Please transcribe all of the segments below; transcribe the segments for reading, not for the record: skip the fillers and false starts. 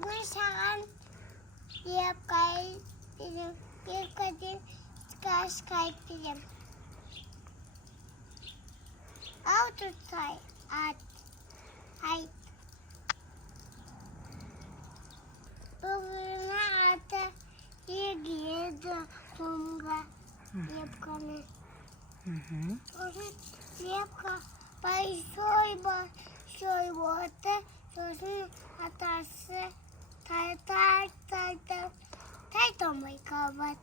Бүгін саған епкаден скашкай берем. Ау тұтай айт. Бүгін аты егеді құмға епканы. Епка большой боты, сосын атасы тайтомай қалбат.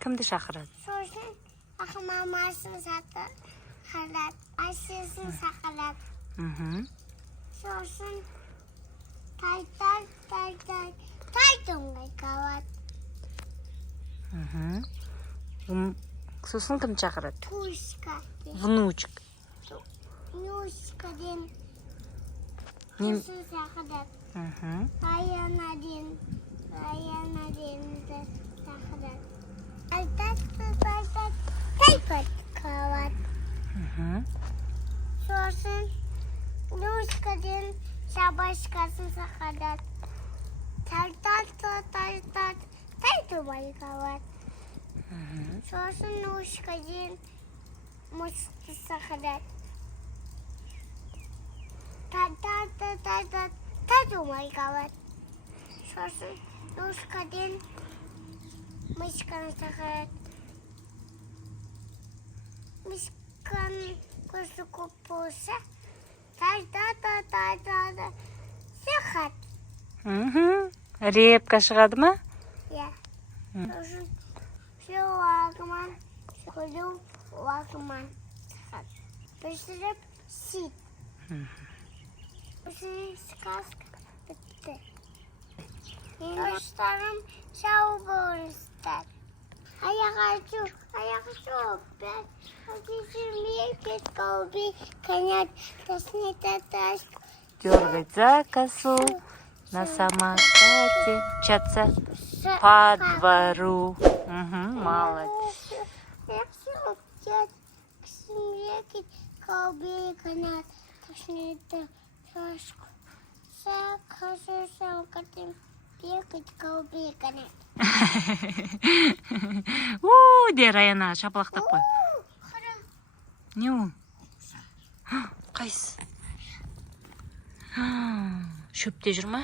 Кімді шақырады? Сосын мамасын сақырады, әшесін сақырады. Сосын тайтомай қалбат. Сосын кім шақырады? Тушка. Внучек. Нюшкаден. Сосын сақырады. Аянаден сақырады. Тайпат қалбат. Сосын Нюшкаден шабашкасын сақырады. Тайтомай қалбат. Сосын Нюшкаден мұшты сақырады. Тайтомай қалбат. Сосын Нюшкаден мышканы сақырады. Мышканы көзі көп болса, сақат. Репка шығады ма? Иә. Сосын шөлу уағыман сақат. Пішіріп сит. Пішіріп сказка бітті. Достарым сау болыңыздар. Аяға жоқ. Мекет колби конят, тас. Дергать за косу, на самокате мчаться по двору. Молодец. Мекет колби конят, тас. Сақасы самокатым, бекет колби конят. Де Раяна шапалақтап қой. Не ол? Қайсы? Шөпте жүр ма?